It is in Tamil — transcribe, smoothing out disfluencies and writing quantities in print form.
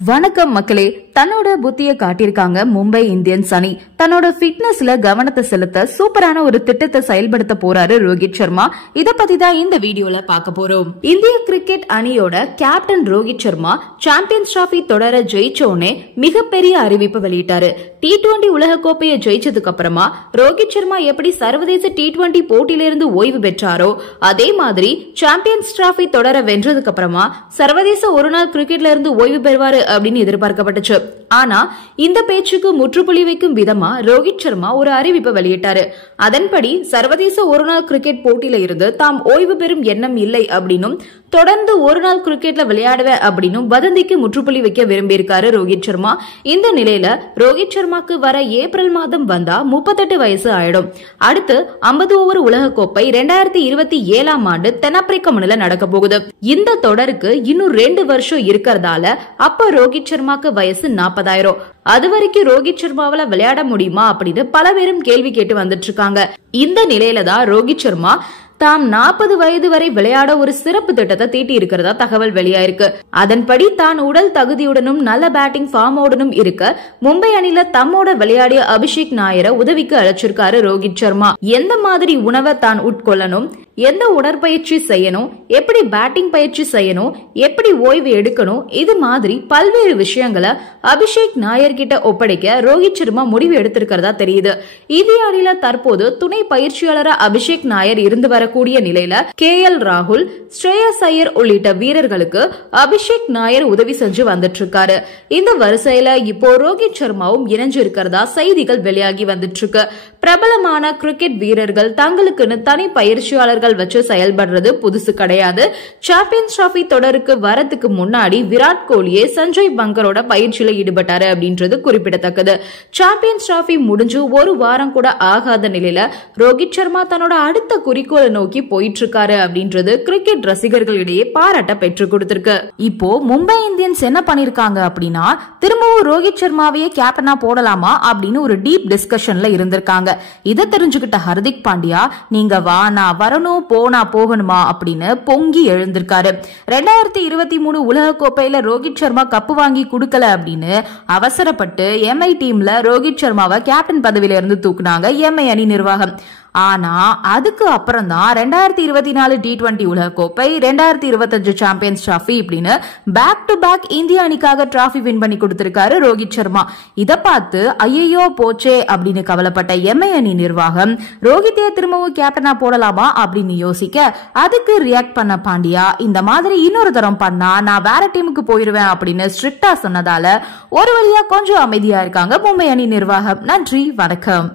வணக்கம் மக்களே. தன்னோட புத்திய காட்டியிருக்காங்க மும்பை இந்தியன்ஸ் அணி. தன்னோட ஃபிட்னஸ்ல கவனத்தை செலுத்த சூப்பரான ஒரு திட்டத்தை செயல்படுத்த போறாரு ரோஹித் சர்மா. இத பத்தி தான் இந்த வீடியோல பார்க்க போறோம். இந்திய கிரிக்கெட் அணியோட captain Rohit Sharma champions trophy தொடர ஜெயிச்சோனே மிகப்பெரிய அறிவிப்பு வெளியிட்டாரு. T20 உலகக்கோப்பையை ஜெயிச்சதுக்கு அப்புறமா ரோஹித் சர்மா எப்படி சர்வதேச T20 போட்டியிலிருந்து ஓய்வு பெற்றாரோ அதே மாதிரி சாம்பியன்ஸ் டிராபி தொடர வென்றதுக்கு அப்புறமா சர்வதேச ஒருநாள் கிரிக்கெட்ல இருந்து ஓய்வு பெறுவாரு அப்படின்னு எதிர்பார்க்கப்பட்டுச்சு. ஆனா இந்த பேச்சுக்கு முற்றுப்புள்ளி வைக்கும் விதமா ரோஹித் சர்மா ஒரு அறிவிப்பை வெளியிட்டாரு. அதன்படி சர்வதேச ஒருநாள் கிரிக்கெட் போட்டியில இருந்து தாம் ஓய்வு பெறும் எண்ணம் இல்லை அப்படின்னும் தொடர்ந்து ஒருநாள் கிரிக்கெட்ல விளையாடுவேன் அப்படின்னும் வதந்திக்கு முற்றுப்புள்ளி வைக்க விரும்பியிருக்காரு ரோஹித் சர்மா. இந்த நிலையில ரோஹித் சர்மாக்கு வர ஏப்ரல் மாதம் வந்தா 38 வயசு ஆயிடும். அடுத்து 50 ஓவர் உலகக்கோப்பை 2027ஆம் ஆண்டு தென்னாப்பிரிக்க மண்ணில நடக்க போகுது. இந்த தொடருக்கு இன்னும் 2 வருஷம் இருக்கிறதால அப்ப ரோஹித் சர்மாக்கு வயசு 40,000. அது வரைக்கும் ரோஹித் சர்மாவால விளையாட முடியுமா அப்படின்னு பல பேரும் கேள்வி கேட்டு வந்துட்டு இருக்காங்க. இந்த நிலையில தான் ரோஹித் சர்மா தாம் 40 வயது வரை விளையாட ஒரு சிறப்பு திட்டத்தை தீட்டி இருக்கிறதா தகவல் வெளியாயிருக்கு. அதன்படி தான் உடல் தகுதியுடனும் நல்ல பேட்டிங் ஃபார்மோடனும் இருக்க மும்பை அணில தம்மோட விளையாடிய அபிஷேக் நாயரை உதவிக்கு அழைச்சிருக்காரு ரோஹித் சர்மா. எந்த மாதிரி உணவை தான் உட்கொள்ளணும், எந்த உடற்பயிற்சி செய்யணும், எப்படி பேட்டிங் பயிற்சி செய்யணும், எப்படி ஓய்வு எடுக்கணும், இது மாதிரி பல்வேறு விஷயங்களை அபிஷேக் நாயர் கிட்ட ஒப்படைக்க ரோஹித் சர்மா முடிவு எடுத்திருக்கிறதா தெரியுது. இந்திய அணில தற்போது துணை பயிற்சியாளரா அபிஷேக் நாயர் இருந்து வரக்கூடிய நிலையில KL ராகுல், ஸ்ரேயஸ் ஐயர் உள்ளிட்ட வீரர்களுக்கு அபிஷேக் நாயர் உதவி செஞ்சு வந்துட்டு இருக்காரு. இந்த வரிசையில இப்போ ரோஹித் சர்மாவும் இணைஞ்சு இருக்கிறதா செய்திகள் வெளியாகி வந்துட்டு இருக்கு. பிரபலமான கிரிக்கெட் வீரர்கள் தங்களுக்குன்னு தனி பயிற்சியாளர்கள் வச்சு செயல்படுறது புதுசு கிடையாது. சாம்பியன்ஸ் டிராபி தொடருக்கு வரதுக்கு முன்னாடி விராட் கோலியே சஞ்சய் பங்கரோட பயிற்சியில ஈடுபட்டாரு அப்படின்றது குறிப்பிடத்தக்கது. சாம்பியன்ஸ் டிராபி முடிஞ்சு ஒரு வாரம் கூட ஆகாத நிலையில ரோஹித் சர்மா தன்னோட அடுத்த குறிக்கோளை நோக்கி போயிட்டு இருக்காரு அப்படின்றது கிரிக்கெட் ரசிகர்களிடையே பாராட்ட பெற்று கொடுத்திருக்கு. இப்போ மும்பை இந்தியன்ஸ் என்ன பண்ணிருக்காங்க அப்படின்னா திரும்பவும் ரோஹித் சர்மாவையே கேப்டனா போடலாமா அப்படின்னு ஒரு டீப் டிஸ்கஷன்ல இருந்திருக்காங்க. இதை தெரிஞ்சுக்கிட்ட ஹர்திக் பாண்டியா நீங்க வானா வரணும் போனா போகணுமா அப்படின்னு பொங்கி எழுந்திருக்காரு. 2023 உலகக்கோப்பையில ரோஹித் சர்மா கப்பு வாங்கி கொடுக்கல அப்படின்னு அவசரப்பட்டு MI டீம்ல ரோஹித் சர்மாவை கேப்டன் பதவியில இருந்து தூக்குனாங்க MI அணி நிர்வாகம். ஆனா அதுக்கு அப்புறம் தான் 2024 T20 உலகக்கோப்பை, 2025 சாம்பியன்ஸ் டிராபி இப்படின்னு பேக் டு பேக் இந்திய அணிக்காக டிராபி வின் பண்ணி கொடுத்திருக்காரு ரோஹித் சர்மா. இத பார்த்து ஐயோ போச்சே அப்படின்னு கவலைப்பட்ட MI அணி நிர்வாகம் ரோஹித்தே திரும்பவும் கேப்டனா போடலாமா அப்படின்னு யோசிக்க அதுக்கு ரியாக்ட் பண்ண பாண்டியா இந்த மாதிரி இன்னொரு தரம் பண்ணா நான் வேற டீமுக்கு போயிருவேன் அப்படின்னு ஸ்ட்ரிக்டா சொன்னதால ஒரு வழியா கொஞ்சம் அமைதியா இருக்காங்க மும்பை அணி நிர்வாகம். நன்றி, வணக்கம்.